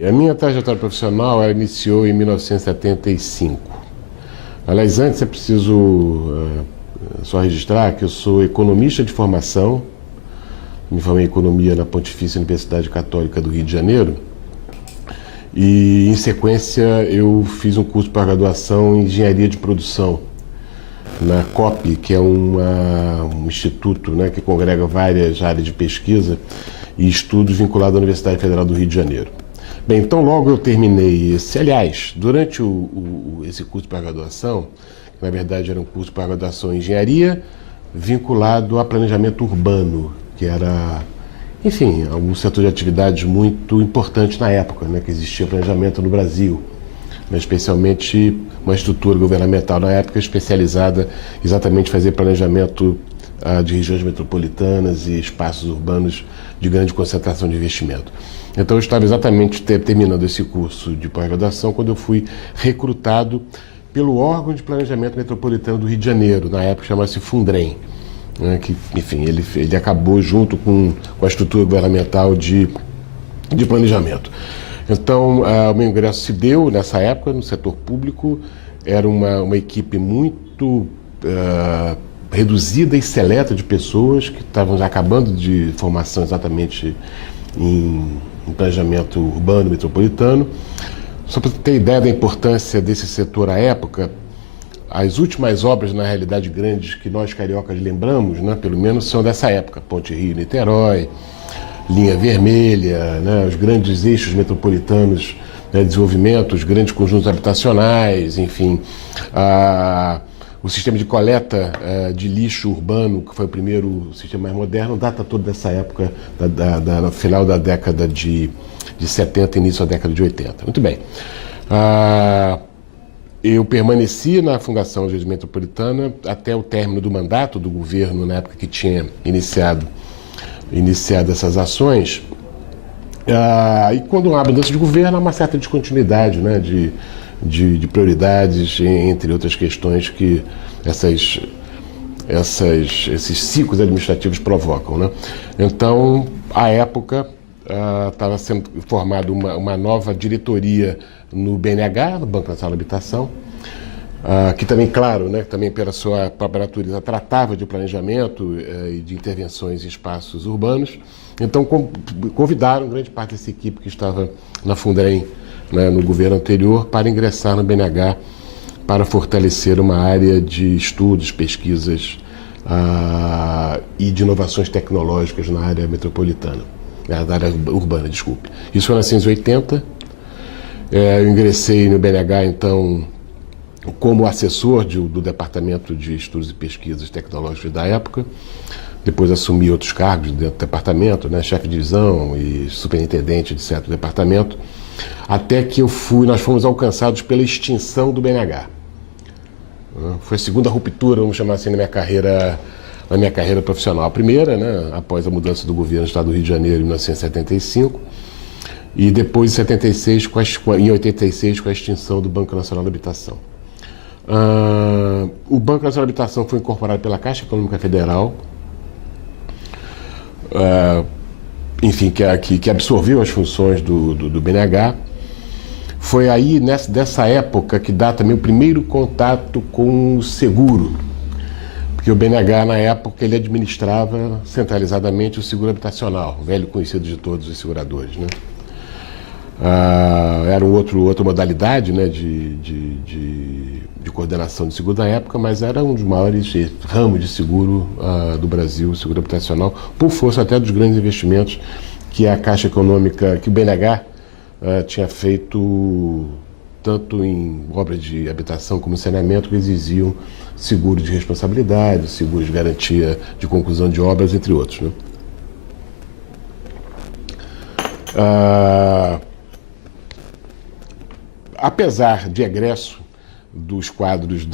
A minha trajetória profissional ela iniciou em 1975. Aliás, antes é preciso só registrar que eu sou economista de formação, me formei em economia na Pontifícia Universidade Católica do Rio de Janeiro e, em sequência, eu fiz um curso para graduação em Engenharia de Produção na COP, que é um instituto, né, que congrega várias áreas de pesquisa e estudos vinculados à Universidade Federal do Rio de Janeiro. Bem, então logo eu terminei aliás, durante esse curso para graduação, que na verdade era um curso para graduação em engenharia, vinculado a planejamento urbano, que era, enfim, um setor de atividades muito importante na época, né, que existia planejamento no Brasil, né, especialmente uma estrutura governamental na época especializada exatamente em fazer planejamento de regiões metropolitanas e espaços urbanos de grande concentração de investimento. Então eu estava exatamente terminando esse curso de pós-graduação quando eu fui recrutado pelo órgão de planejamento metropolitano do Rio de Janeiro, na época chamava-se Fundrem, né, que, enfim, ele acabou junto com a estrutura governamental de planejamento. Então o meu ingresso se deu nessa época no setor público, era uma equipe muito reduzida e seleta de pessoas que estavam acabando de formação exatamente em planejamento urbano metropolitano. Só para ter ideia da importância desse setor à época, as últimas obras, na realidade, grandes que nós cariocas lembramos, né, pelo menos são dessa época: Ponte Rio-Niterói, Linha Vermelha, né, os grandes eixos metropolitanos, né, de desenvolvimento, os grandes conjuntos habitacionais, enfim, o sistema de coleta de lixo urbano, que foi o primeiro sistema mais moderno, data toda dessa época, no final da década de 70, início da década de 80. Muito bem. Eu permaneci na Fundação de Rede Metropolitana até o término do mandato do governo, na época que tinha iniciado essas ações. E quando há mudança de governo, há uma certa descontinuidade, né, de prioridades, entre outras questões que esses ciclos administrativos provocam, né? Então, à época, estava sendo formada uma nova diretoria no BNH, no Banco Nacional de Habitação, que também, claro, né, também pela sua própria natureza, tratava de planejamento e de intervenções em espaços urbanos. Então, convidaram grande parte dessa equipe que estava na Fundrem, né, no governo anterior, para ingressar no BNH para fortalecer uma área de estudos, pesquisas e de inovações tecnológicas na área metropolitana, na área urbana, desculpe. Isso foi em 1980. Eu ingressei no BNH, então, como assessor do Departamento de Estudos e Pesquisas Tecnológicas da época. Depois assumi outros cargos dentro do departamento, né, chefe de divisão e superintendente de certo departamento, até que nós fomos alcançados pela extinção do BNH. Foi a segunda ruptura, vamos chamar assim, na minha carreira profissional. A primeira, né, após a mudança do governo do Estado do Rio de Janeiro em 1975, e depois em 86 com a extinção do Banco Nacional de Habitação. O Banco Nacional de Habitação foi incorporado pela Caixa Econômica Federal, enfim, que absorveu as funções do BNH. Foi aí, dessa época, que dá também o primeiro contato com o seguro, porque o BNH, na época, ele administrava centralizadamente o seguro habitacional, velho conhecido de todos os seguradores, né? Era outra modalidade, né, de coordenação de seguro da época, mas era um dos maiores ramos de seguro do Brasil, seguro habitacional, por força até dos grandes investimentos que a Caixa Econômica, que o BNH tinha feito tanto em obras de habitação como saneamento, que exigiam seguro de responsabilidade, seguro de garantia de conclusão de obras, entre outros, né? Apesar de egresso dos quadros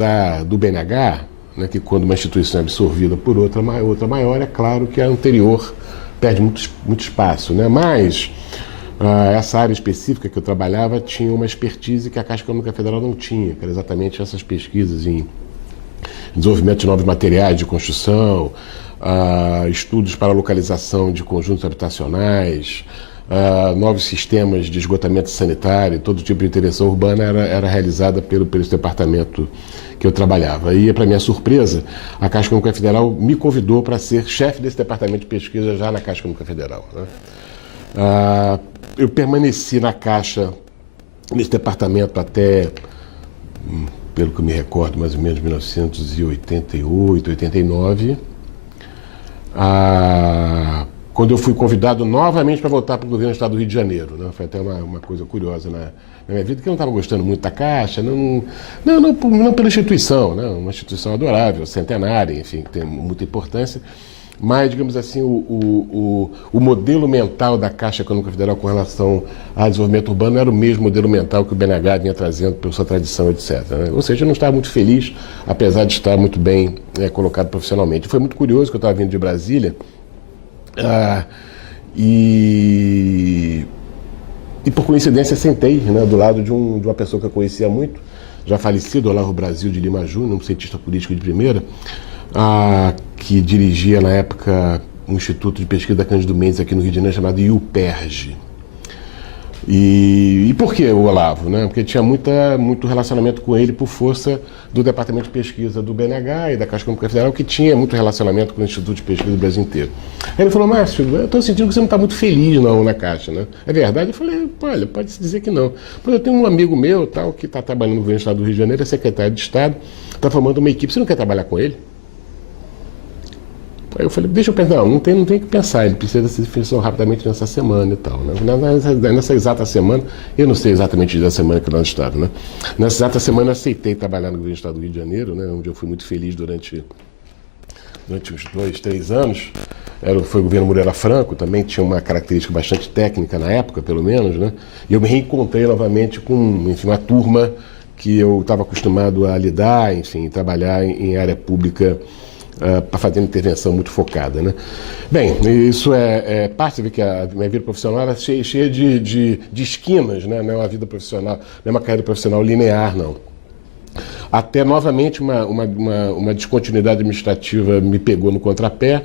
do BNH, né, que quando uma instituição é absorvida por outra maior, é claro que a anterior perde muito espaço, né? Mas essa área específica que eu trabalhava tinha uma expertise que a Caixa Econômica Federal não tinha, que era exatamente essas pesquisas em desenvolvimento de novos materiais de construção, estudos para localização de conjuntos habitacionais, novos sistemas de esgotamento sanitário, todo tipo de intervenção urbana era realizada pelo esse departamento que eu trabalhava. E, para minha surpresa, a Caixa Econômica Federal me convidou para ser chefe desse departamento de pesquisa já na Caixa Econômica Federal, né? Eu permaneci na Caixa, nesse departamento até, pelo que eu me recordo, mais ou menos 1988, 89, quando eu fui convidado novamente para voltar para o governo do Estado do Rio de Janeiro, né? Foi até uma coisa curiosa na minha vida, que eu não estava gostando muito da Caixa, não pela instituição, né? Uma instituição adorável, centenária, enfim, que tem muita importância, mas, digamos assim, o modelo mental da Caixa Econômica Federal com relação ao desenvolvimento urbano era o mesmo modelo mental que o BNH vinha trazendo pela sua tradição, etc., né? Ou seja, eu não estava muito feliz, apesar de estar muito bem colocado profissionalmente. Foi muito curioso que eu estava vindo de Brasília, e por coincidência sentei, né, do lado de uma pessoa que eu conhecia muito, já falecido, Olavo Brasil de Lima Júnior, um cientista político de primeira, que dirigia na época um instituto de pesquisa da Cândido Mendes aqui no Rio de Janeiro chamado IUPERJ. E por que o Olavo? Né? Porque tinha muito relacionamento com ele por força do Departamento de Pesquisa do BNH e da Caixa Econômica Federal, que tinha muito relacionamento com o Instituto de Pesquisa do Brasil inteiro. Aí ele falou: Márcio, eu estou sentindo que você não está muito feliz não na Caixa, né? É verdade? Eu falei: olha, pode-se dizer que não. Pois eu tenho um amigo meu tal, que está trabalhando no governo do Estado do Rio de Janeiro, é secretário de Estado, está formando uma equipe, você não quer trabalhar com ele? Aí eu falei: deixa eu pensar, não tem que pensar, ele precisa dessa definição rapidamente nessa semana e tal, né? Nessa exata semana, eu não sei exatamente o dia da semana que nós estávamos, né? Nessa exata semana eu aceitei trabalhar no governo do Estado do Rio de Janeiro, né? Onde eu fui muito feliz durante uns 2, 3 anos. Foi o governo Moreira Franco, também tinha uma característica bastante técnica na época, pelo menos, né? E eu me reencontrei novamente com, enfim, uma turma que eu estava acostumado a lidar, enfim, trabalhar em área pública, para fazer uma intervenção muito focada, né? Bem, isso é parte, você vê que a minha vida profissional era cheia de esquinas, né? Não é uma vida profissional, não é uma carreira profissional linear, não. Até novamente uma descontinuidade administrativa me pegou no contrapé,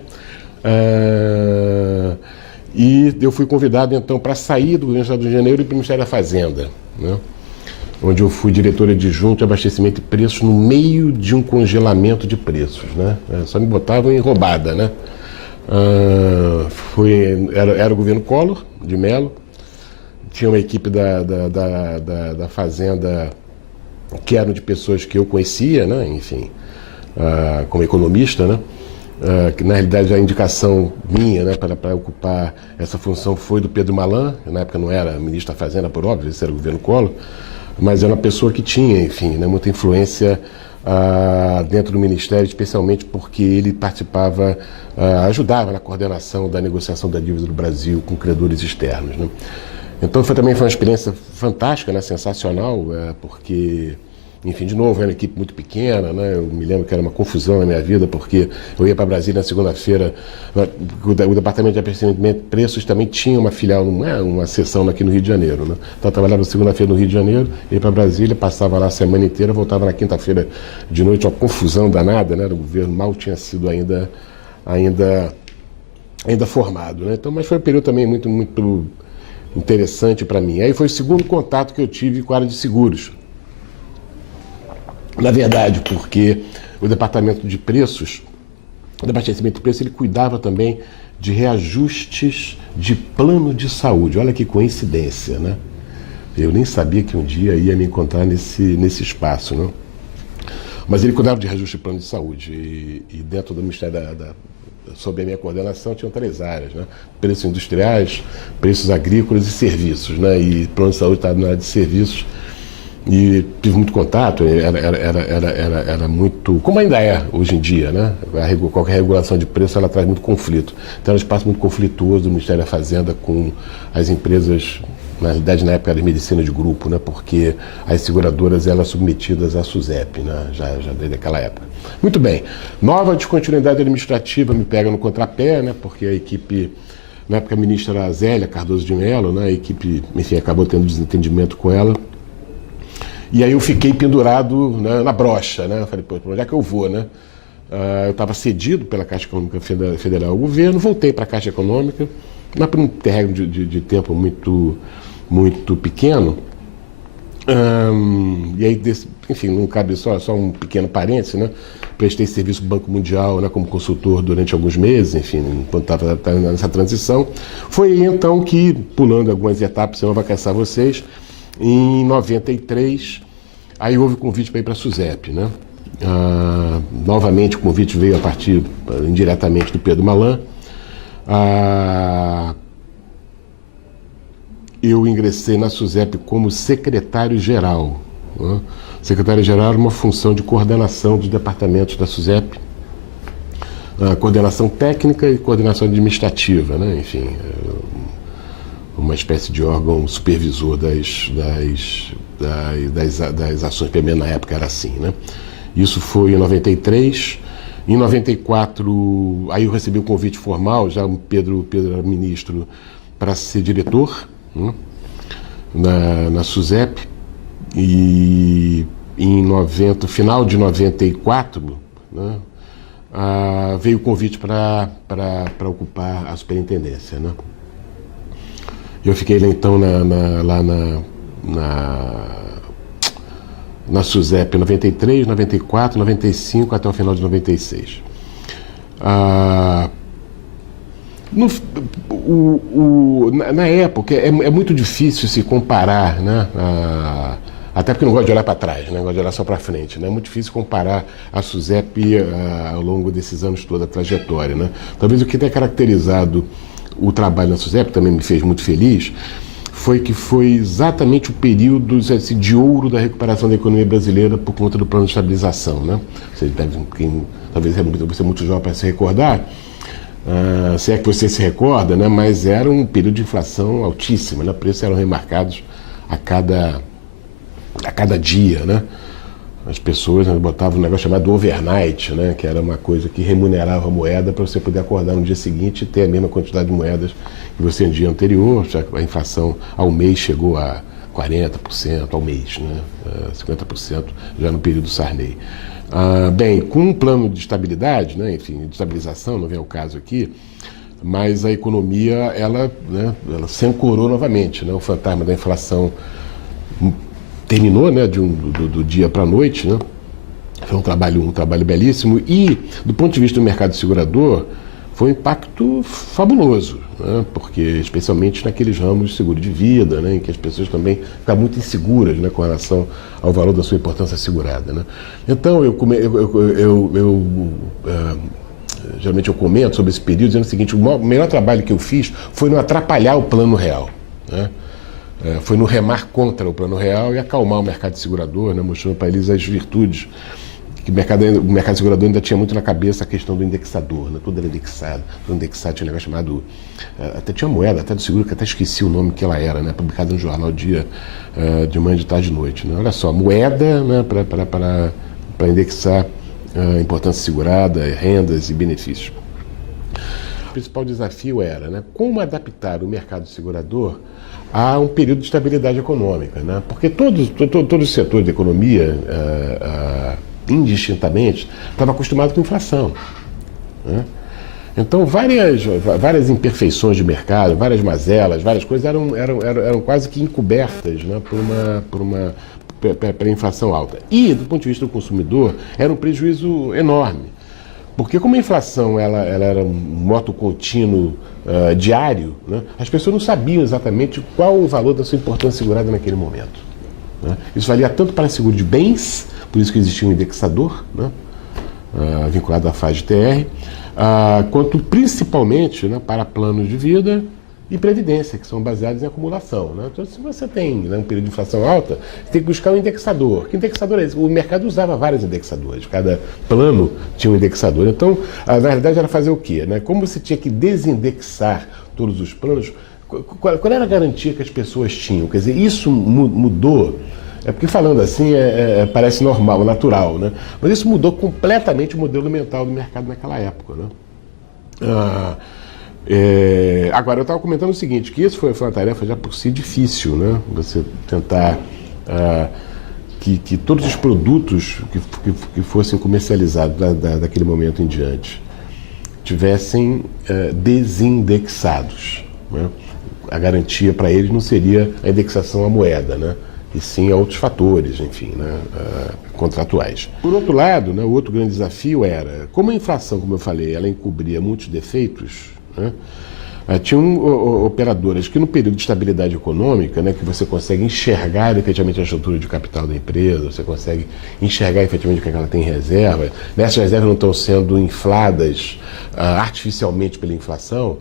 e eu fui convidado então para sair do governo do Estado do Rio de Janeiro e para o Ministério da Fazenda, né? Onde eu fui diretor adjunto de abastecimento e preços no meio de um congelamento de preços, né? Só me botavam em roubada, né? Era o governo Collor, de Mello, tinha uma equipe da Fazenda que eram de pessoas que eu conhecia, né? Enfim, como economista, né? Que na realidade a indicação minha, né, para ocupar essa função foi do Pedro Malan, que na época não era ministro da Fazenda, por óbvio, esse era o governo Collor, mas era uma pessoa que tinha, enfim, né, muita influência dentro do Ministério, especialmente porque ele participava, ajudava na coordenação da negociação da dívida do Brasil com credores externos, né? Então também foi uma experiência fantástica, né, sensacional, porque, enfim, de novo, era uma equipe muito pequena, né? Eu me lembro que era uma confusão na minha vida, porque eu ia para Brasília na segunda-feira, o Departamento de Abastecimento de Preços também tinha uma filial, uma seção aqui no Rio de Janeiro, né? Então eu trabalhava segunda-feira no Rio de Janeiro, ia para Brasília, passava lá a semana inteira, voltava na quinta-feira de noite, uma confusão danada, né? O governo mal tinha sido ainda formado, né? Então, mas foi um período também muito interessante para mim. Aí foi o segundo contato que eu tive com a área de seguros. Na verdade, porque o departamento de preços, o abastecimento de preços, ele cuidava também de reajustes de plano de saúde. Olha que coincidência, né? Eu nem sabia que um dia ia me encontrar nesse espaço, né? Mas ele cuidava de reajuste de plano de saúde. E dentro do Ministério sob a minha coordenação, tinham 3 áreas, né? Preços industriais, preços agrícolas e serviços, né? E plano de saúde estava na área de serviços. E tive muito contato, era muito, como ainda é hoje em dia, né? Qualquer regulação de preço, ela traz muito conflito. Então era um espaço muito conflituoso do Ministério da Fazenda com as empresas, na realidade na época era de medicina de grupo, né? Porque as seguradoras eram submetidas à SUSEP, né? Já desde aquela época. Muito bem, nova descontinuidade administrativa me pega no contrapé, né? Porque a equipe, na época a ministra era a Zélia Cardoso de Mello, né? A equipe, enfim, acabou tendo desentendimento com ela. E aí eu fiquei pendurado, né, na brocha, né? Eu falei: pô, onde é que eu vou, né? Eu estava cedido pela Caixa Econômica Federal ao governo, voltei para a Caixa Econômica, mas por um interregno de tempo muito pequeno. E aí, enfim, não cabe só um pequeno parêntese, né? Prestei serviço no Banco Mundial, né, como consultor durante alguns meses, enfim, enquanto estava nessa transição. Foi então que, pulando algumas etapas, eu não vou cansar vocês, em 93, aí houve o convite para ir para a SUSEP, né? Novamente o convite veio a partir indiretamente do Pedro Malan. Eu ingressei na SUSEP como secretário-geral. Né? Secretário-geral era uma função de coordenação dos departamentos da SUSEP, coordenação técnica e coordenação administrativa, né? Enfim, uma espécie de órgão supervisor das ações, pelo menos na época era assim, né? Isso foi em 93. Em 94, aí eu recebi o convite formal, já o Pedro era ministro, para ser diretor, né, na SUSEP. E em final de 94, né, veio o convite para ocupar a superintendência, né? Eu fiquei lá então na SUSEP 93, 94, 95 até o final de 96. Na época é muito difícil se comparar, né? Até porque eu não gosto de olhar para trás, né? Eu gosto de olhar só para frente, né? É muito difícil comparar a SUSEP ao longo desses anos toda a trajetória, né? Talvez o que tenha caracterizado o trabalho na SUSEP, também me fez muito feliz, foi exatamente o período assim, de ouro da recuperação da economia brasileira por conta do plano de estabilização, né? Talvez você é muito jovem para se recordar, se é que você se recorda, né? Mas era um período de inflação altíssima, né? Preços eram remarcados a cada dia, né? As pessoas, né, botavam um negócio chamado overnight, né? Que era uma coisa que remunerava a moeda para você poder acordar no dia seguinte e ter a mesma quantidade de moedas que você no dia anterior. Já a inflação ao mês chegou a 40% ao mês, né? 50% já no período Sarney. Bem, com um plano de estabilidade, né? Enfim, de estabilização, não vem ao caso aqui, mas a economia, ela se ancorou novamente, né? O fantasma da inflação terminou, né, do dia para a noite, né? Foi um trabalho belíssimo e, do ponto de vista do mercado segurador, foi um impacto fabuloso, né? Porque, especialmente naqueles ramos de seguro de vida, né, em que as pessoas também ficavam muito inseguras, né, com relação ao valor da sua importância segurada, né? Então, geralmente eu comento sobre esse período dizendo o seguinte: o melhor trabalho que eu fiz foi não atrapalhar o plano real, né? Foi no remar contra o plano real e acalmar o mercado segurador, né, mostrando para eles as virtudes que o mercado segurador ainda tinha muito na cabeça a questão do indexador, né? Tudo era indexado, tinha um negócio chamado, até tinha moeda, até do seguro, que até esqueci o nome que ela era, né, publicada no jornal de manhã, de tarde e de noite, né? Olha só, moeda, né, para indexar importância segurada, rendas e benefícios. O principal desafio era, né, como adaptar o mercado segurador a um período de estabilidade econômica, né? Porque todo o setor da economia, indistintamente, estava acostumado com inflação, né? Então, várias imperfeições de mercado, várias mazelas, várias coisas eram quase que encobertas, né, pela inflação alta. E, do ponto de vista do consumidor, era um prejuízo enorme. Porque como a inflação ela era um moto contínuo diário, né, as pessoas não sabiam exatamente qual o valor da sua importância segurada naquele momento, né? Isso valia tanto para seguro de bens, por isso que existia um indexador, né, vinculado à faixa de TR, quanto principalmente, né, para planos de vida e previdência, que são baseados em acumulação, né? Então, se você tem, né, um período de inflação alta, você tem que buscar um indexador. Que indexador é esse? O mercado usava vários indexadores, cada plano tinha um indexador. Então, na verdade, era fazer o quê, né? Como você tinha que desindexar todos os planos, qual era a garantia que as pessoas tinham? Quer dizer, isso mudou. É porque falando assim parece normal, natural, né? Mas isso mudou completamente o modelo mental do mercado naquela época, né? Agora, eu estava comentando o seguinte, que isso foi uma tarefa já por si difícil, né? Você tentar que todos os produtos que fossem comercializados daquele momento em diante tivessem desindexados, né? A garantia para eles não seria a indexação à moeda, né? E sim a outros fatores, enfim, né? Contratuais. Por outro lado, né, o outro grande desafio era, como a inflação, como eu falei, ela encobria muitos defeitos, né? Tinham operadoras que no período de estabilidade econômica, né, que você consegue enxergar efetivamente a estrutura de capital da empresa, você consegue enxergar efetivamente o que ela tem em reserva, essas reservas não estão sendo infladas artificialmente pela inflação,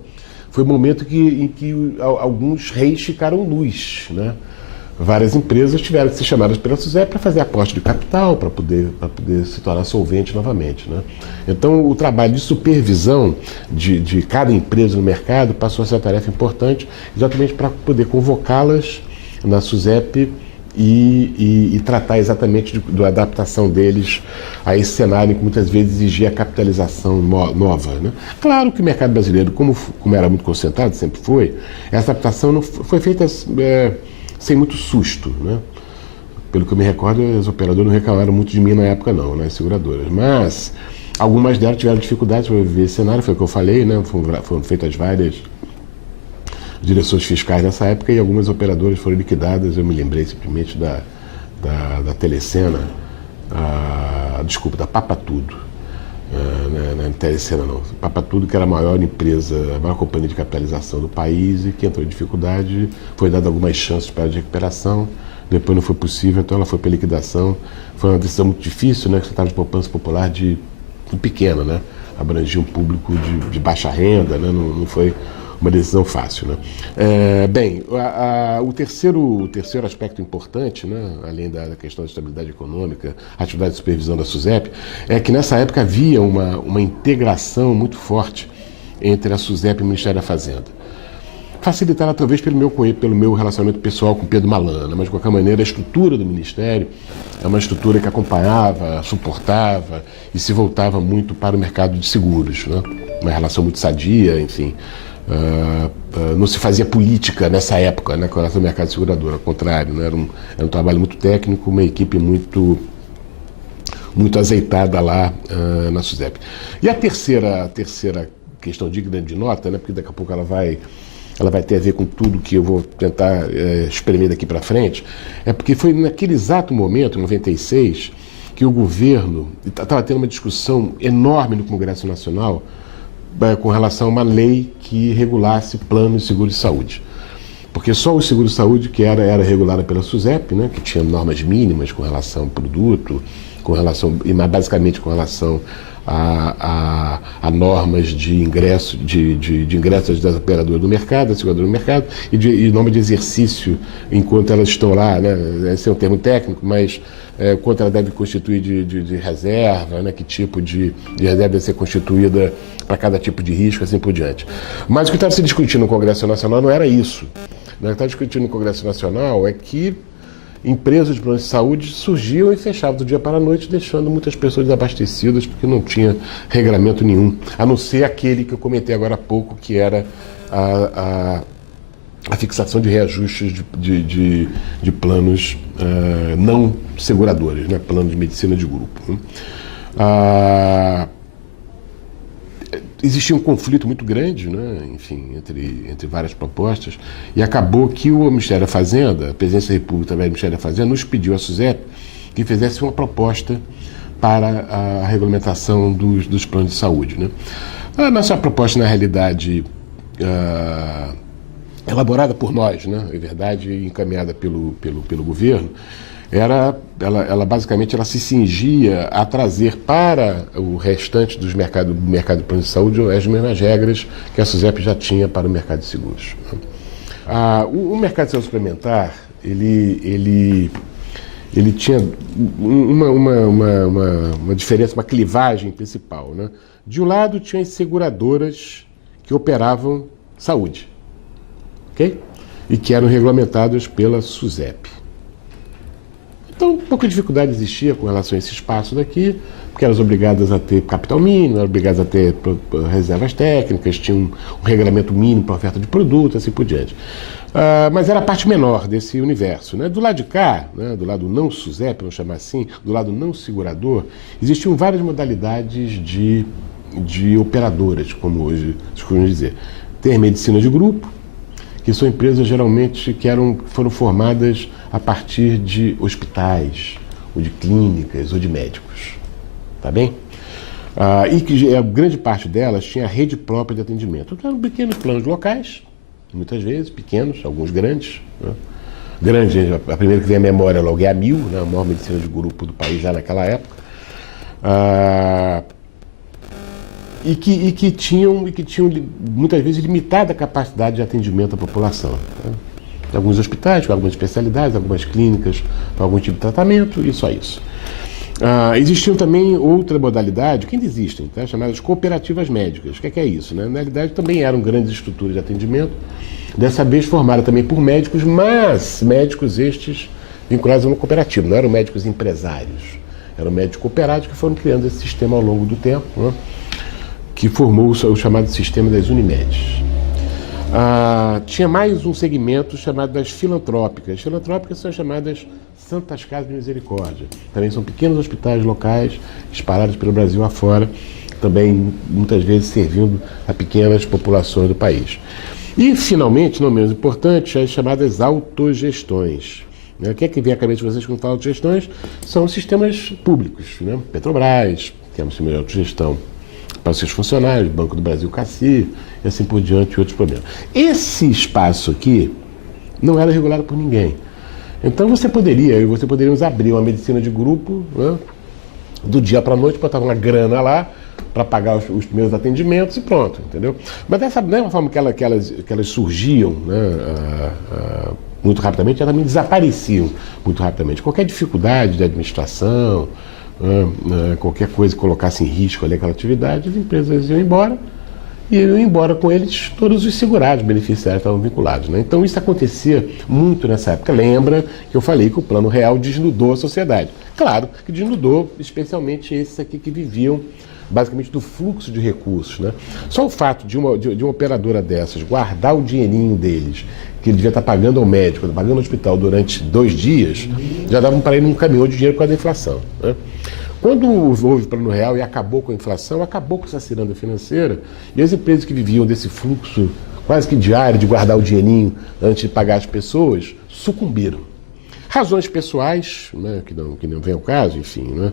foi um momento em que alguns reis ficaram nus, né? Várias empresas tiveram que ser chamadas pela SUSEP para fazer aporte de capital, para poder se tornar solvente novamente, né? Então, o trabalho de supervisão de cada empresa no mercado passou a ser uma tarefa importante, exatamente para poder convocá-las na SUSEP e tratar exatamente da adaptação deles a esse cenário que muitas vezes exigia capitalização nova, né? Claro que o mercado brasileiro, como era muito concentrado, sempre foi, essa adaptação não foi feita sem muito susto, né? Pelo que eu me recordo, as operadoras não reclamaram muito de mim na época não, né, as seguradoras. Mas algumas delas tiveram dificuldades para viver esse cenário, foi o que eu falei, né? Foram feitas várias direções fiscais nessa época e algumas operadoras foram liquidadas. Eu me lembrei simplesmente da Telecena, da Papa Tudo. Na Telecena não. Papa Tudo, que era a maior empresa, a maior companhia de capitalização do país e que entrou em dificuldade, foi dado algumas chances para a recuperação, depois não foi possível, então ela foi para liquidação. Foi uma decisão muito difícil, né? Que você estava de poupança popular muito pequena, né? Abrangia um público de baixa renda, né? Não foi uma decisão fácil, né? O terceiro aspecto importante, né, além da questão da estabilidade econômica, a atividade de supervisão da SUSEP, é que nessa época havia uma integração muito forte entre a SUSEP e o Ministério da Fazenda. Facilitada talvez pelo meu relacionamento pessoal com Pedro Malana, mas de qualquer maneira a estrutura do Ministério é uma estrutura que acompanhava, suportava e se voltava muito para o mercado de seguros, né? Uma relação muito sadia, enfim. Não se fazia política nessa época, né, com relação ao mercado de seguradora, ao contrário, né, era um trabalho muito técnico, uma equipe muito azeitada lá na SUSEP. E a terceira questão digna de nota, né, porque daqui a pouco ela vai ter a ver com tudo que eu vou tentar espremer daqui para frente, é porque foi naquele exato momento, em 96, que o governo estava tendo uma discussão enorme no Congresso Nacional com relação a uma lei que regulasse planos de seguro de saúde. Porque só o seguro de saúde, que era regulado pela SUSEP, né, que tinha normas mínimas com relação ao produto, basicamente com relação a normas de ingresso, de ingressos das operadoras do mercado, das seguradoras do mercado, e norma de exercício enquanto elas estão lá, né? Esse é um termo técnico, mas quanto ela deve constituir de reserva, né? Que tipo de reserva deve ser constituída para cada tipo de risco, assim por diante. Mas o que estava se discutindo no Congresso Nacional não era isso. O que estava discutindo no Congresso Nacional é que empresas de planos de saúde surgiam e fechavam do dia para a noite, deixando muitas pessoas desabastecidas, porque não tinha regramento nenhum, a não ser aquele que eu comentei agora há pouco, que era a fixação de reajustes de planos não seguradores, né? Planos de medicina de grupo. Existia um conflito muito grande, né? Enfim, entre várias propostas, e acabou que o Ministério da Fazenda, a Presidência da República, através do Ministério da Fazenda, nos pediu à SUSEP que fizesse uma proposta para a regulamentação dos planos de saúde, né? A nossa proposta, na realidade, elaborada por nós, né? É verdade, encaminhada pelo governo, ela basicamente se cingia a trazer para o restante do mercado de planos de saúde as mesmas regras que a SUSEP já tinha para o mercado de seguros. O mercado de saúde suplementar, ele tinha uma diferença, uma clivagem principal, né? De um lado tinha as seguradoras que operavam saúde, ok? E que eram regulamentadas pela SUSEP. Então, pouca dificuldade existia com relação a esse espaço daqui, porque eram obrigadas a ter capital mínimo, eram obrigadas a ter reservas técnicas, tinham um regulamento mínimo para oferta de produto, assim por diante. Mas era a parte menor desse universo, né? Do lado de cá, né, do lado não SUSEP, vamos chamar assim, do lado não segurador, existiam várias modalidades de operadoras, como hoje se costuma dizer. Tem a medicina de grupo, que são empresas geralmente que foram formadas a partir de hospitais, ou de clínicas, ou de médicos. Tá bem? E que a grande parte delas tinha rede própria de atendimento. Então, eram pequenos planos locais, muitas vezes, pequenos, alguns grandes. Né? Grande, a primeira que vem à memória logo é a Mil, né? A maior medicina de grupo do país já naquela época. E que tinham muitas vezes limitada capacidade de atendimento à população. Né? Alguns hospitais com algumas especialidades, algumas clínicas para algum tipo de tratamento e só isso. Existiam também outra modalidade, que ainda existem, tá? Chamadas cooperativas médicas. O que é isso? Né? Na realidade também eram grandes estruturas de atendimento, dessa vez formadas também por médicos, mas médicos estes vinculados a uma cooperativa, não eram médicos empresários, eram médicos cooperados que foram criando esse sistema ao longo do tempo, né? Que formou o chamado sistema das Unimedes. Tinha mais um segmento chamado das filantrópicas. As filantrópicas são chamadas Santas Casas de Misericórdia. Também são pequenos hospitais locais espalhados pelo Brasil afora, também muitas vezes servindo a pequenas populações do país. E, finalmente, não menos importante, as chamadas autogestões. O que é que vem à cabeça de vocês quando falam autogestões? São os sistemas públicos, né? Petrobras, que é um sistema de autogestão para os seus funcionários, Banco do Brasil, CACI, e assim por diante, e outros problemas. Esse espaço aqui não era regulado por ninguém. Então você poderíamos abrir uma medicina de grupo, né, do dia para a noite, botar uma grana lá para pagar os primeiros atendimentos e pronto, entendeu? Mas dessa mesma forma que elas surgiam, né, muito rapidamente, elas também desapareciam muito rapidamente. Qualquer dificuldade de administração, qualquer coisa que colocasse em risco ali aquela atividade, as empresas iam embora, e iam embora com eles todos os segurados, beneficiários estavam vinculados. Né? Então isso acontecia muito nessa época. Lembra que eu falei que o Plano Real desnudou a sociedade. Claro que desnudou especialmente esses aqui que viviam basicamente do fluxo de recursos. Né? Só o fato de uma operadora dessas guardar o dinheirinho deles, que ele devia estar pagando ao médico, pagando ao hospital durante 2 dias, já davam para ele um caminhão de dinheiro por causa da inflação. Né? Quando houve o Plano Real e acabou com a inflação, acabou com essa ciranda financeira, e as empresas que viviam desse fluxo quase que diário de guardar o dinheirinho antes de pagar as pessoas, sucumbiram. Razões pessoais, né, que não vem ao caso, enfim, né,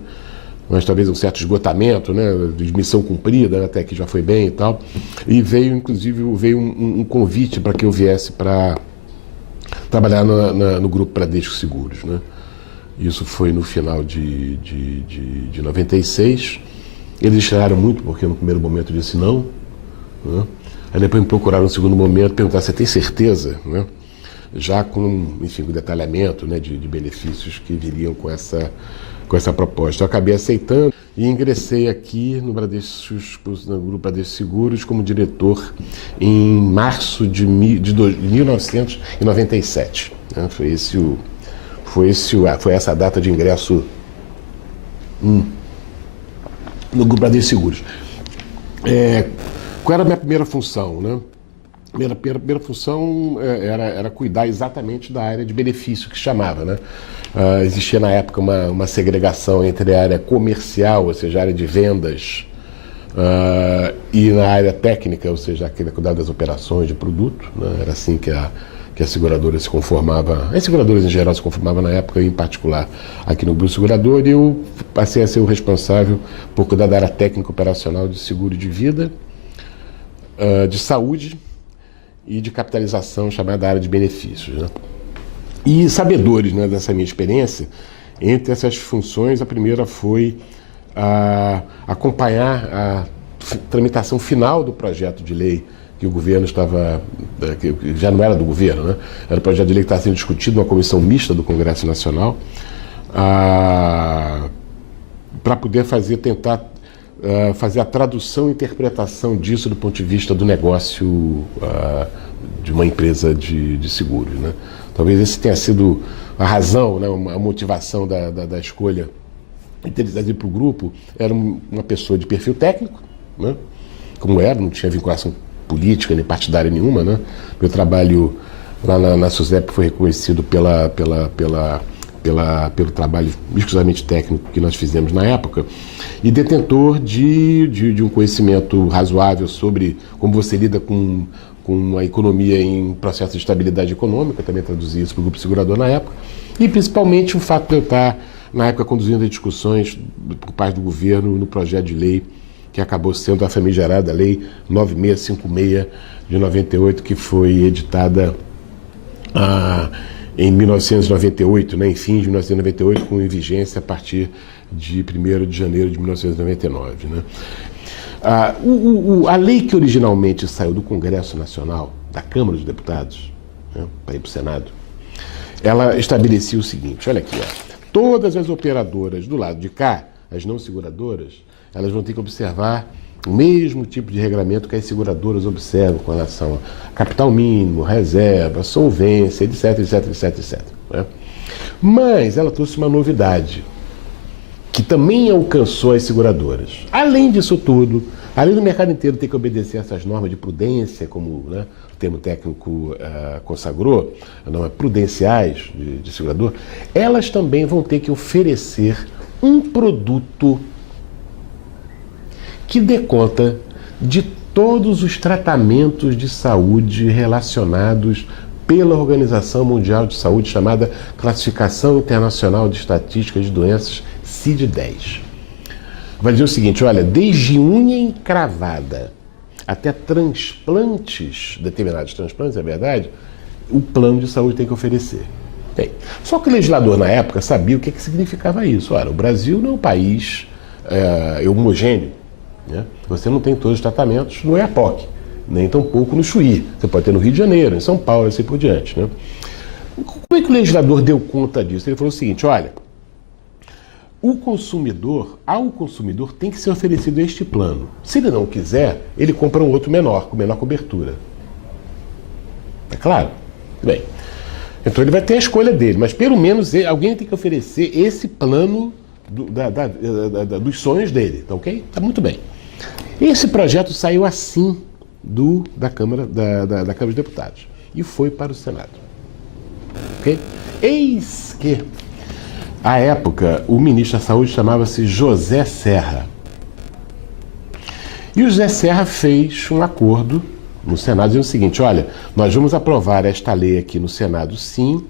mas talvez um certo esgotamento, né, de missão cumprida, né, até que já foi bem e tal, e inclusive um convite para que eu viesse para trabalhar no Grupo Bradesco Seguros, né. Isso foi no final de 96. Eles estranharam muito, porque no primeiro momento eu disse não. Né? Aí depois me procuraram no segundo momento, perguntaram: você tem certeza? Né? Já com, enfim, o detalhamento, né, de benefícios que viriam com essa proposta. Eu acabei aceitando e ingressei aqui no Grupo Bradesco Seguros como diretor em março de 1997. Né? Foi essa a data de ingresso no Grupo Bradesco Seguros. Qual era a minha primeira função? Né? Minha primeira função era cuidar exatamente da área de benefício, que se chamava. Né? Existia na época uma segregação entre a área comercial, ou seja, a área de vendas, e na área técnica, ou seja, aquele que cuidava das operações de produto. Né? Era assim que a seguradora se conformava, as seguradoras em geral se conformavam na época, em particular aqui no Grupo Segurador, e eu passei a ser o responsável por cuidar da área técnica operacional de seguro de vida, de saúde e de capitalização, chamada área de benefícios. Né? E sabedores, né, dessa minha experiência, entre essas funções, a primeira foi acompanhar a tramitação final do projeto de lei que o governo estava, que já não era do governo, né? Era o projeto de lei que estava sendo discutido numa comissão mista do Congresso Nacional, para poder tentar fazer a tradução e interpretação disso do ponto de vista do negócio de uma empresa de seguros. Né? Talvez esse tenha sido a razão, né, a motivação da escolha de ir para o grupo. Era uma pessoa de perfil técnico, né? Como era, não tinha vinculação política nem partidária nenhuma, né? Meu trabalho lá na SUSEP foi reconhecido pelo trabalho exclusivamente técnico que nós fizemos na época, e detentor de um conhecimento razoável sobre como você lida com com a economia em processo de estabilidade econômica, também traduzi isso para o grupo segurador na época, e principalmente o fato de eu estar, na época, conduzindo discussões por parte do governo no projeto de lei que acabou sendo a famigerada Lei 9656 de 98, que foi editada em 1998, né, em fins de 1998, com vigência a partir de 1º de janeiro de 1999. Né. A lei que originalmente saiu do Congresso Nacional, da Câmara dos Deputados, né, para ir para o Senado, ela estabelecia o seguinte, olha aqui, todas as operadoras do lado de cá, as não seguradoras, elas vão ter que observar o mesmo tipo de regramento que as seguradoras observam com relação a capital mínimo, reserva, solvência, etc, etc, etc, etc. Né? Mas ela trouxe uma novidade, que também alcançou as seguradoras. Além disso tudo, além do mercado inteiro ter que obedecer essas normas de prudência, como, né, o termo técnico consagrou, normas prudenciais de segurador, elas também vão ter que oferecer um produto que dê conta de todos os tratamentos de saúde relacionados pela Organização Mundial de Saúde, chamada Classificação Internacional de Estatísticas de Doenças, CID-10. Vai dizer o seguinte, olha, desde unha encravada até transplantes, determinados transplantes, é verdade, o plano de saúde tem que oferecer. Bem, só que o legislador na época sabia o que significava isso. Olha, o Brasil não é um país homogêneo. Né? Você não tem todos os tratamentos no EAPOC, nem tampouco no Chuí. Você pode ter no Rio de Janeiro, em São Paulo, e assim por diante. Né? Como é que o legislador deu conta disso? Ele falou o seguinte, olha, ao consumidor tem que ser oferecido este plano. Se ele não quiser, ele compra um outro menor, com menor cobertura. É claro? Bem, então ele vai ter a escolha dele, mas pelo menos alguém tem que oferecer esse plano dos sonhos dele, tá ok? Tá muito bem. Esse projeto saiu assim da Câmara dos Deputados e foi para o Senado. Ok? Eis que, à época, o ministro da Saúde chamava-se José Serra. E o José Serra fez um acordo no Senado dizendo o seguinte, olha, nós vamos aprovar esta lei aqui no Senado, sim,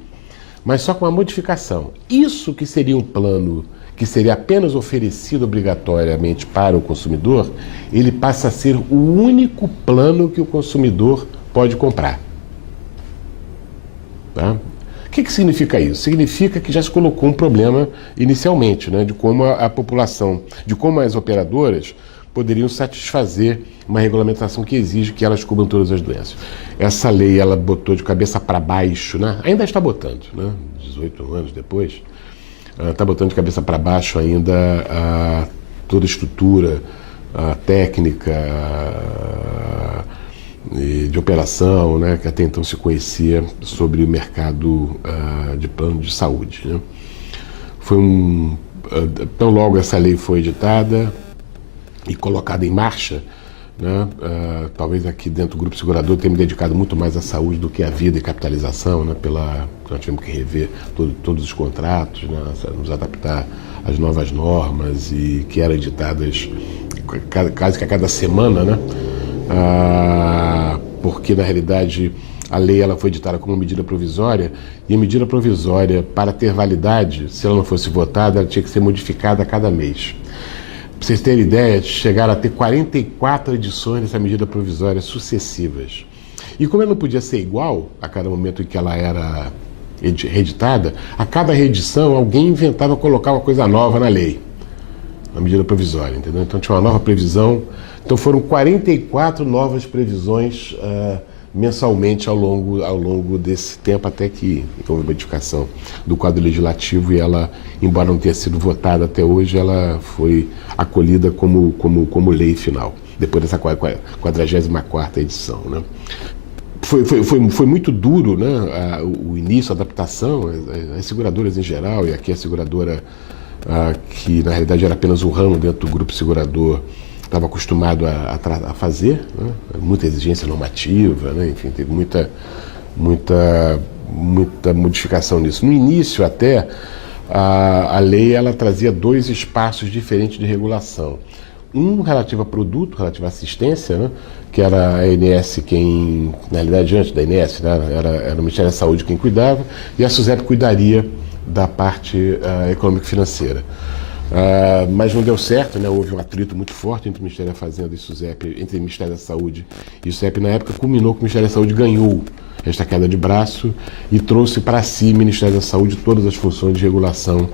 mas só com uma modificação. Isso que seria um plano que seria apenas oferecido obrigatoriamente para o consumidor, ele passa a ser o único plano que o consumidor pode comprar. Tá? O que significa isso? Significa que já se colocou um problema inicialmente, né, de como a população, de como as operadoras poderiam satisfazer uma regulamentação que exige que elas cubram todas as doenças. Essa lei, ela botou de cabeça para baixo, né? Ainda está botando, né? 18 anos depois, está botando de cabeça para baixo ainda toda a estrutura técnica de operação, né, que até então se conhecia sobre o mercado de plano de saúde. Né? Tão logo essa lei foi editada e colocada em marcha, né, talvez aqui dentro do Grupo Segurador tenha me dedicado muito mais à saúde do que à vida e capitalização, né, nós tivemos que rever todos os contratos, né, nos adaptar às novas normas e que eram editadas quase que a cada semana, né, porque na realidade a lei ela foi editada como medida provisória e a medida provisória, para ter validade, se ela não fosse votada, ela tinha que ser modificada a cada mês. Para vocês terem ideia, chegaram a ter 44 edições dessa medida provisória sucessivas. E como ela não podia ser igual a cada momento em que ela era reeditada, a cada reedição alguém inventava colocar uma coisa nova na lei, na medida provisória, entendeu? Então tinha uma nova previsão. Então foram 44 novas previsões mensalmente ao longo desse tempo, até que houve a modificação do quadro legislativo e ela, embora não tenha sido votada até hoje, ela foi acolhida como lei final, depois dessa 44ª edição. Né? Foi muito duro, né, o início, a adaptação, as seguradoras em geral, e aqui a seguradora, que na realidade era apenas um ramo dentro do grupo segurador, estava acostumado a fazer, né? Muita exigência normativa, né? Enfim, teve muita modificação nisso. No início até, a lei ela trazia dois espaços diferentes de regulação. Um relativo a produto, relativo à assistência, né? Que era a ANS quem, na realidade, antes da ANS, né? Era o Ministério da Saúde quem cuidava, e a SUSEP cuidaria da parte econômico-financeira. Mas não deu certo, né? Houve um atrito muito forte entre o Ministério da Fazenda e o SUSEP, entre o Ministério da Saúde e o SUSEP. Na época, culminou que o Ministério da Saúde ganhou esta queda de braço e trouxe para si, o Ministério da Saúde, todas as funções de regulação,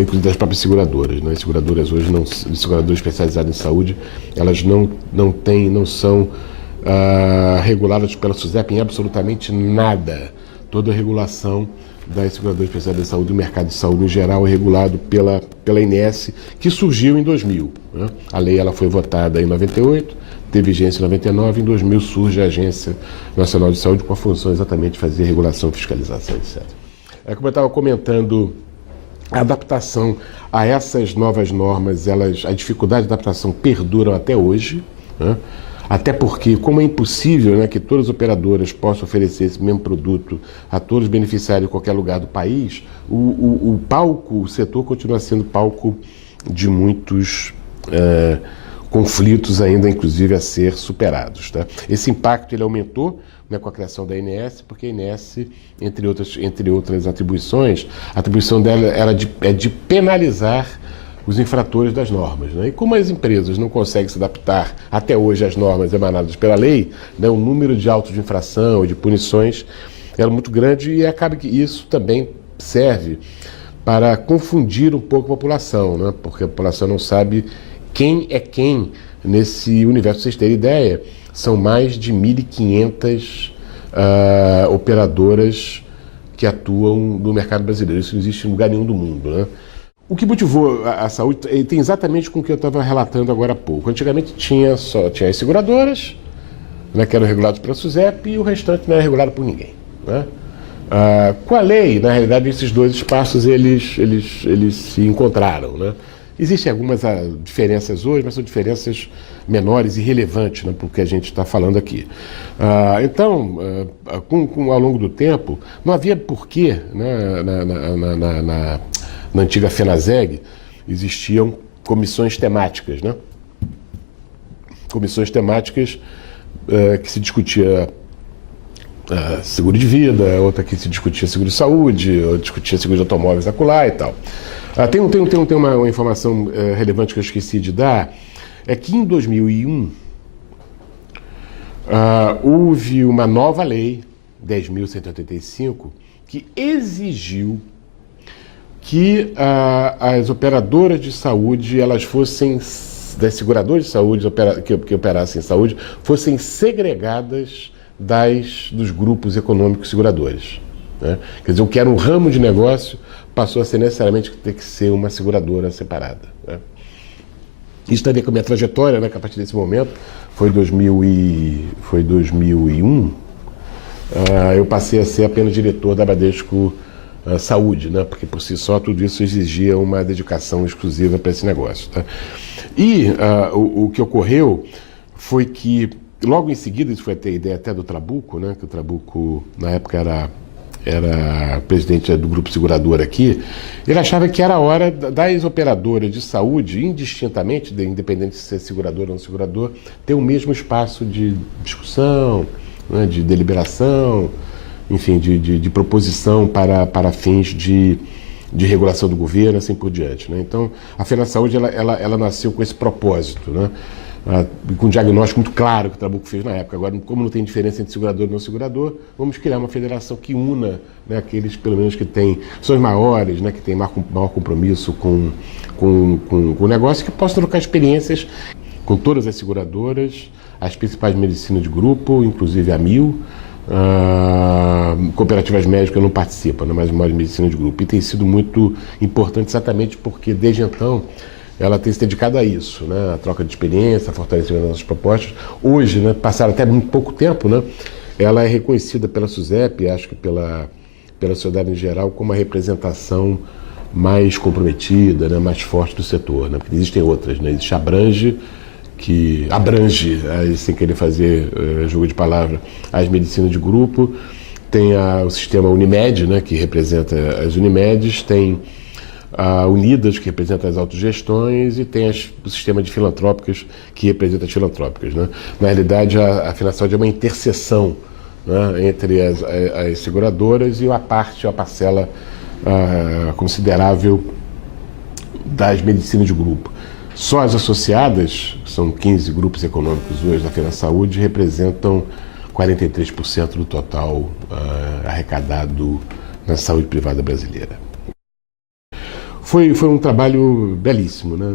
inclusive das próprias seguradoras, né? As seguradoras hoje, seguradoras especializadas em saúde, elas não são reguladas pela SUSEP em absolutamente nada. Toda a regulação das seguradoras especializadas em saúde, do mercado de saúde em geral, é regulado pela ANS, que surgiu em 2000. Né? A lei ela foi votada em 98, teve vigência em 99, em 2000 surge a Agência Nacional de Saúde com a função exatamente de fazer regulação, fiscalização, etc. Como eu estava comentando, a adaptação a essas novas normas, a dificuldade de adaptação perduram até hoje, né? Até porque, como é impossível, né, que todas as operadoras possam oferecer esse mesmo produto a todos os beneficiários em qualquer lugar do país, o setor continua sendo palco de muitos conflitos ainda, inclusive, a ser superados. Tá? Esse impacto ele aumentou, né, com a criação da ANS, porque a ANS, entre outras atribuições, a atribuição dela é de penalizar os infratores das normas. Né? E como as empresas não conseguem se adaptar até hoje às normas emanadas pela lei, né, o número de autos de infração e de punições era muito grande, e acaba que isso também serve para confundir um pouco a população, né? Porque a população não sabe quem é quem nesse universo. Pra vocês terem ideia, são mais de 1.500 operadoras que atuam no mercado brasileiro. Isso não existe em lugar nenhum do mundo, né? O que motivou a saúde tem exatamente com o que eu estava relatando agora há pouco. Antigamente tinha as seguradoras, né, que eram reguladas pela SUSEP, e o restante não era regulado por ninguém. Né? Com a lei, na realidade, esses dois espaços eles se encontraram. Né? Existem algumas diferenças hoje, mas são diferenças menores e relevantes, né, para o que a gente está falando aqui. Então, ao longo do tempo, não havia porquê, né, na antiga FENASEG, existiam comissões temáticas, né? Comissões temáticas que se discutia seguro de vida, outra que se discutia seguro de saúde, outra discutia seguro de automóveis acolá e tal. Tem uma informação relevante que eu esqueci de dar, é que em 2001 houve uma nova lei, 10.185, que exigiu que as operadoras de saúde, elas fossem, das seguradoras de saúde que operassem em saúde, fossem segregadas dos grupos econômicos seguradores. Né? Quer dizer, o que era um ramo de negócio passou a ser necessariamente ter que ser uma seguradora separada. Né? Isso tem a ver com a minha trajetória, né, que a partir desse momento, foi 2001, eu passei a ser apenas diretor da Bradesco Saúde, né? Porque por si só tudo isso exigia uma dedicação exclusiva para esse negócio. Tá? E o que ocorreu foi que, logo em seguida, isso foi até a ideia até do Trabuco, né? Que o Trabuco, na época, era presidente do grupo segurador aqui, ele achava que era hora das operadoras de saúde, indistintamente, independente de ser segurador ou não segurador, ter o mesmo espaço de discussão, né? De deliberação, enfim, de proposição para fins de regulação do governo, assim por diante. Né? Então, a FENASAúde, ela nasceu com esse propósito, né? Com um diagnóstico muito claro que o Trabuco fez na época. Agora, como não tem diferença entre segurador e não segurador, vamos criar uma federação que una, né, aqueles, pelo menos, que são os maiores, né, que têm maior compromisso com o negócio, que possam trocar experiências com todas as seguradoras, as principais medicinas de grupo, inclusive a MIL, cooperativas médicas não participam, né, mas mais medicina de grupo. E tem sido muito importante exatamente porque, desde então, ela tem se dedicado a isso, né, a troca de experiência, a fortalecimento das nossas propostas. Hoje, né, passaram até muito pouco tempo, né, ela é reconhecida pela SUSEP, acho que pela sociedade em geral, como a representação mais comprometida, né, mais forte do setor. Né, porque existem outras, né, existe a Abrange, que abrange, sem querer fazer jogo de palavra, as medicinas de grupo, tem o sistema Unimed, né, que representa as Unimedes, tem a Unidas, que representa as autogestões, e tem o sistema de filantrópicas, que representa as filantrópicas, né? Na realidade, a FenaSaúde é uma interseção, né, entre as seguradoras e a parcela considerável das medicinas de grupo. Só as associadas, que são 15 grupos econômicos hoje da FenaSaúde, representam 43% do total arrecadado na saúde privada brasileira. Foi um trabalho belíssimo, né?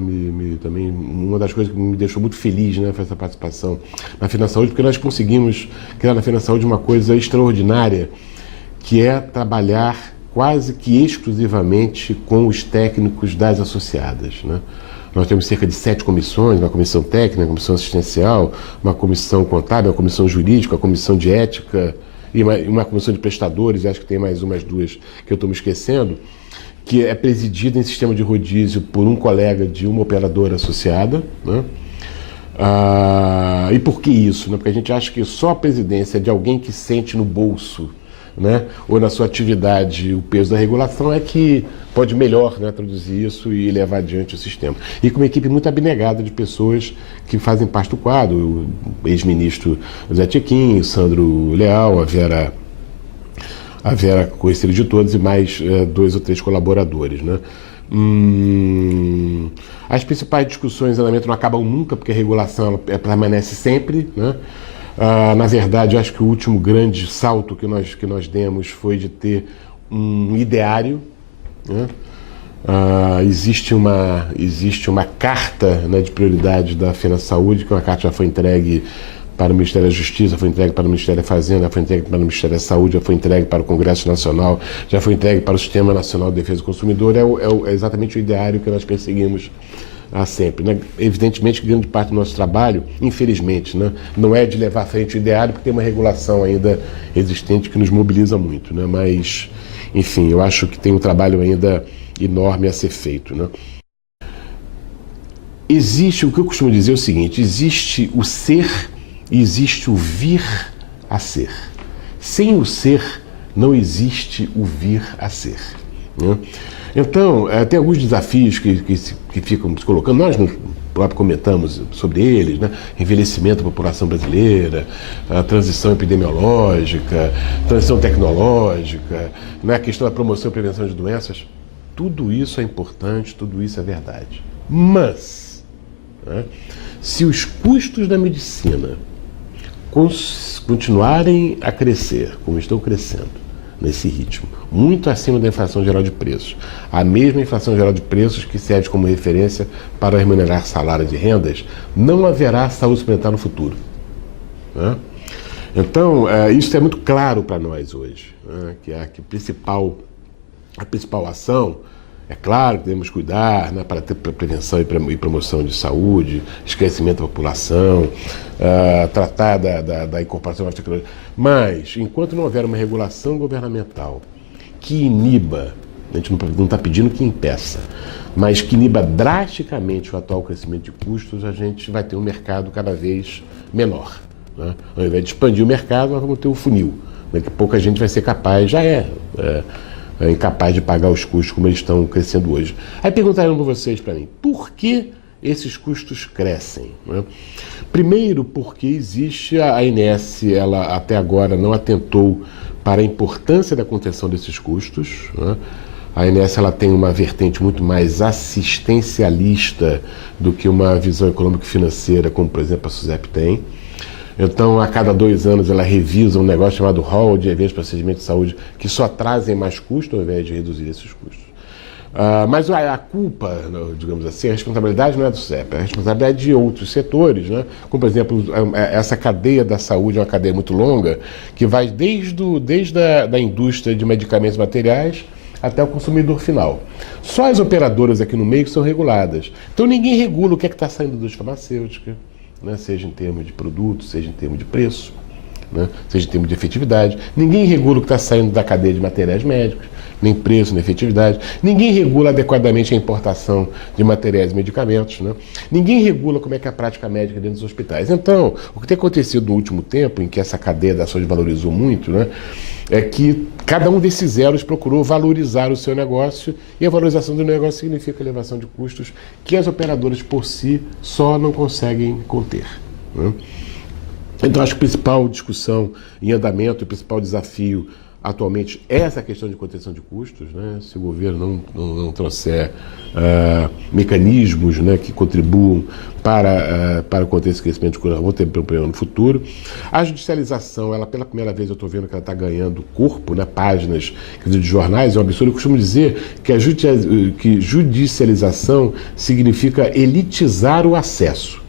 Também uma das coisas que me deixou muito feliz, né, foi essa participação na FenaSaúde, porque nós conseguimos criar na FenaSaúde uma coisa extraordinária, que é trabalhar quase que exclusivamente com os técnicos das associadas, né? Nós temos cerca de 7 comissões, uma comissão técnica, uma comissão assistencial, uma comissão contábil, uma comissão jurídica, uma comissão de ética e uma comissão de prestadores, acho que tem mais umas duas que eu estou me esquecendo, que é presidida em sistema de rodízio por um colega de uma operadora associada, né? E por que isso? Né? Porque a gente acha que só a presidência de alguém que sente no bolso, né, ou na sua atividade o peso da regulação é que pode melhor, né, traduzir isso e levar adiante o sistema. E com uma equipe muito abnegada de pessoas que fazem parte do quadro, o ex-ministro Zé Tequim, o Sandro Leal, a Vera conhecida de todos e mais 2 ou 3 colaboradores, né? As principais discussões em andamento não acabam nunca, porque a regulação ela permanece sempre, né? Na verdade, acho que o último grande salto que nós demos foi de ter um ideário, né? Existe uma carta, né, de prioridade da FenaSaúde, que uma carta já foi entregue para o Ministério da Justiça, foi entregue para o Ministério da Fazenda, foi entregue para o Ministério da Saúde, já foi entregue para o Congresso Nacional, já foi entregue para o Sistema Nacional de Defesa do Consumidor. É exatamente o ideário que nós perseguimos sempre, né? Evidentemente que grande parte do nosso trabalho, infelizmente, né, não é de levar à frente o ideário, porque tem uma regulação ainda existente que nos mobiliza muito, né? Mas, enfim, eu acho que tem um trabalho ainda enorme a ser feito, né? Existe, o que eu costumo dizer é o seguinte: existe o ser e existe o vir a ser. Sem o ser, não existe o vir a ser, né? Então, tem alguns desafios que ficam se colocando, nós próprio comentamos sobre eles, né? Envelhecimento da população brasileira, a transição epidemiológica, transição tecnológica, né? A questão da promoção e prevenção de doenças. Tudo isso é importante, tudo isso é verdade. Mas, né, se os custos da medicina continuarem a crescer, como estão crescendo, nesse ritmo, muito acima da inflação geral de preços, a mesma inflação geral de preços que serve como referência para remunerar salários e rendas, não haverá saúde suplementar no futuro, né? Então, isso é muito claro para nós hoje, né? Que a principal ação, é claro que devemos cuidar, né, para ter prevenção e promoção de saúde, esclarecimento da população, tratar da incorporação da tecnologia. Mas, enquanto não houver uma regulação governamental que iniba, a gente não está pedindo que impeça, mas que iniba drasticamente o atual crescimento de custos, a gente vai ter um mercado cada vez menor, né? Ao invés de expandir o mercado, nós vamos ter o funil, né, que pouca gente vai ser capaz, já é incapaz de pagar os custos como eles estão crescendo hoje. Aí perguntaram para vocês, para mim, por que esses custos crescem, né? Primeiro, porque existe a ANS, ela até agora não atentou para a importância da contenção desses custos, né? A ANS ela tem uma vertente muito mais assistencialista do que uma visão econômico-financeira, como, por exemplo, a SUSEP tem. Então, a cada 2 anos, ela revisa um negócio chamado hall de eventos de procedimento de saúde, que só trazem mais custo ao invés de reduzir esses custos. Mas a culpa, digamos assim, a responsabilidade não é do SUSEP, a responsabilidade é de outros setores, né? Como, por exemplo, essa cadeia da saúde é uma cadeia muito longa, que vai desde a indústria de medicamentos e materiais até o consumidor final. Só as operadoras aqui no meio são reguladas. Então, ninguém regula o que é que está saindo da indústria farmacêutica, né? Seja em termos de produto, seja em termos de preço. né? Seja em termos de efetividade. Ninguém regula o que está saindo da cadeia de materiais médicos, nem preço, nem efetividade. Ninguém regula adequadamente a importação de materiais e medicamentos, né? Ninguém regula como é que é a prática médica dentro dos hospitais. Então, o que tem acontecido no último tempo, em que essa cadeia da saúde valorizou muito, né, é que cada um desses elos procurou valorizar o seu negócio, e a valorização do negócio significa elevação de custos que as operadoras por si só não conseguem conter, né? Então, acho que a principal discussão em andamento, o principal desafio atualmente é essa questão de contenção de custos, né? Se o governo não trouxer mecanismos, né, que contribuam para conter esse crescimento de custos, vão ter problema no futuro. A judicialização, ela pela primeira vez eu estou vendo que ela está ganhando corpo, né, páginas de jornais, é um absurdo. Eu costumo dizer que judicialização significa elitizar o acesso.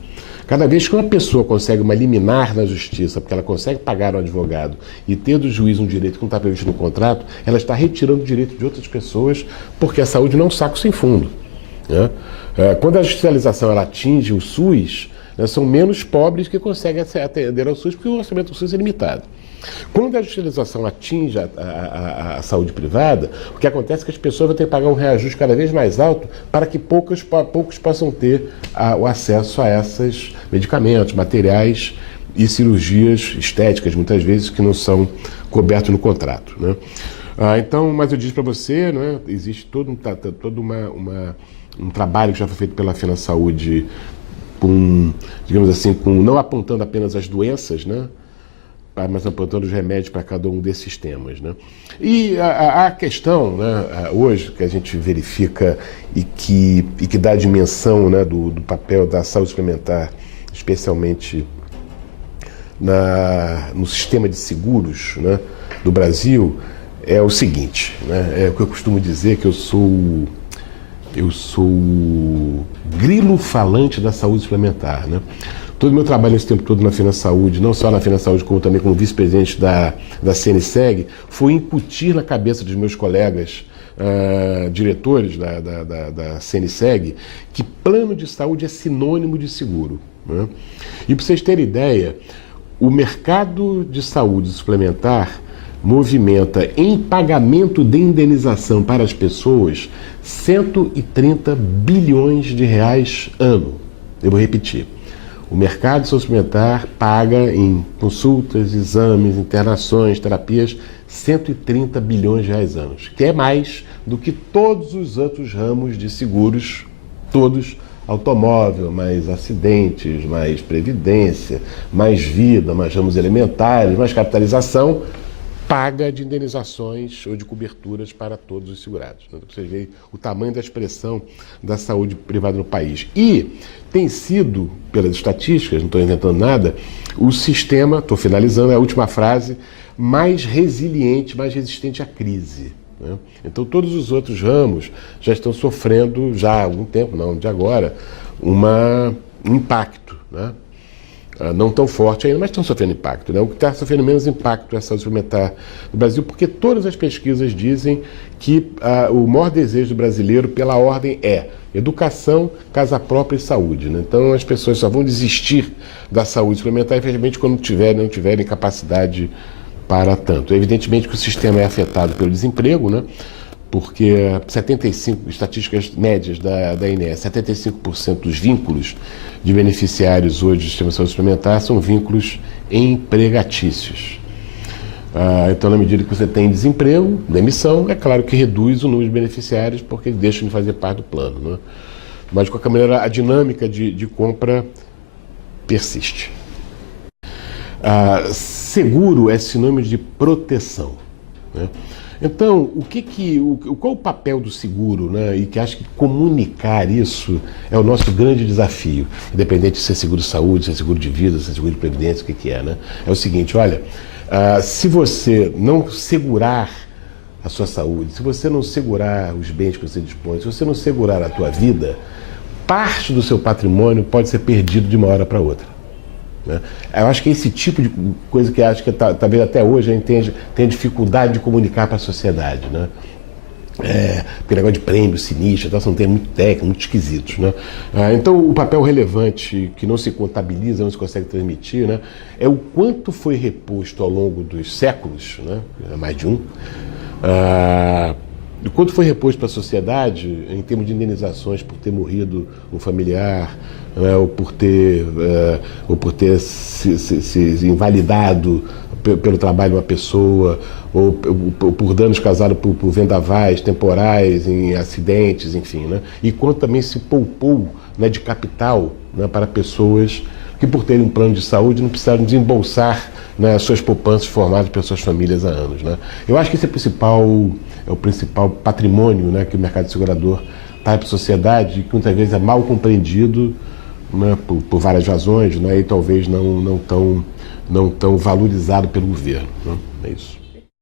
Cada vez que uma pessoa consegue uma liminar na justiça, porque ela consegue pagar um advogado e ter do juiz um direito que não está previsto no contrato, ela está retirando o direito de outras pessoas, porque a saúde não é um saco sem fundo, né? Quando a judicialização ela atinge o SUS, né, são menos pobres que conseguem atender ao SUS, porque o orçamento do SUS é limitado. Quando a judicialização atinge a saúde privada, o que acontece é que as pessoas vão ter que pagar um reajuste cada vez mais alto para que poucos possam ter o acesso a esses medicamentos, materiais e cirurgias estéticas, muitas vezes, que não são cobertos no contrato, né? Então, mas eu disse para você, né, existe todo um trabalho que já foi feito pela FenaSaúde digamos assim, não apontando apenas as doenças, né, mas apontando os remédios para cada um desses temas, né? E a questão, né, hoje, que a gente verifica e que dá a dimensão, né, do papel da saúde suplementar, especialmente no sistema de seguros, né, do Brasil, é o seguinte, né? É o que eu costumo dizer, que eu sou o grilo falante da saúde suplementar, né? Todo o meu trabalho esse tempo todo na FenaSaúde, não só na FenaSaúde, como também como vice-presidente da CNSEG, foi incutir na cabeça dos meus colegas diretores da CNSEG que plano de saúde é sinônimo de seguro, né? E para vocês terem ideia, o mercado de saúde suplementar movimenta em pagamento de indenização para as pessoas 130 bilhões de reais ano. Eu vou repetir. O mercado de saúde suplementar paga em consultas, exames, internações, terapias, 130 bilhões de reais ano, que é mais do que todos os outros ramos de seguros, todos, automóvel, mais acidentes, mais previdência, mais vida, mais ramos elementares, mais capitalização, paga de indenizações ou de coberturas para todos os segurados. Então, vocês veem o tamanho da expressão da saúde privada no país. E tem sido, pelas estatísticas, não estou inventando nada, o sistema, estou finalizando, é a última frase, mais resiliente, mais resistente à crise, né? Então, todos os outros ramos já estão sofrendo, já há algum tempo, não de agora, um impacto, né? Não tão forte ainda, mas estão sofrendo impacto, né? O que está sofrendo menos impacto é a saúde suplementar no Brasil, porque todas as pesquisas dizem que o maior desejo do brasileiro pela ordem é educação, casa própria e saúde, né? Então as pessoas só vão desistir da saúde suplementar, infelizmente, quando não tiverem capacidade para tanto. Evidentemente que o sistema é afetado pelo desemprego, né? Porque 75, estatísticas médias da INES, 75% dos vínculos de beneficiários hoje do sistema de saúde suplementar são vínculos empregatícios. Então, na medida que você tem desemprego, demissão, é claro que reduz o número de beneficiários, porque eles deixam de fazer parte do plano, né? Mas, de qualquer maneira, a dinâmica de compra persiste. Seguro é sinônimo de proteção, né? Então, qual o papel do seguro, né? E que acho que comunicar isso é o nosso grande desafio, independente de ser seguro de saúde, se é seguro de vida, se é seguro de previdência, o que é, né? É o seguinte, olha, se você não segurar a sua saúde, se você não segurar os bens que você dispõe, se você não segurar a tua vida, parte do seu patrimônio pode ser perdido de uma hora para outra, né? Eu acho que é esse tipo de coisa que acho que talvez até hoje a gente tenha dificuldade de comunicar para a sociedade, né? porque negócio de prêmio, sinistro, então, são termos muito técnicos, muito esquisitos, né? Então, o papel relevante que não se contabiliza, não se consegue transmitir, né, é o quanto foi reposto ao longo dos séculos, né, mais de um, o quanto foi reposto para a sociedade em termos de indenizações por ter morrido um familiar, né, ou por ter se invalidado pelo trabalho de uma pessoa, ou por danos causados por vendavais temporais, em acidentes, enfim, né? E quanto também se poupou, né, de capital, né, para pessoas que, por terem um plano de saúde, não precisaram desembolsar, né, as suas poupanças formadas pelas suas famílias há anos, né? Eu acho que esse é o principal patrimônio, né, que o mercado segurador traz para a sociedade e que muitas vezes é mal compreendido, né, por várias razões, né, e talvez não tão valorizado pelo governo, né? É isso.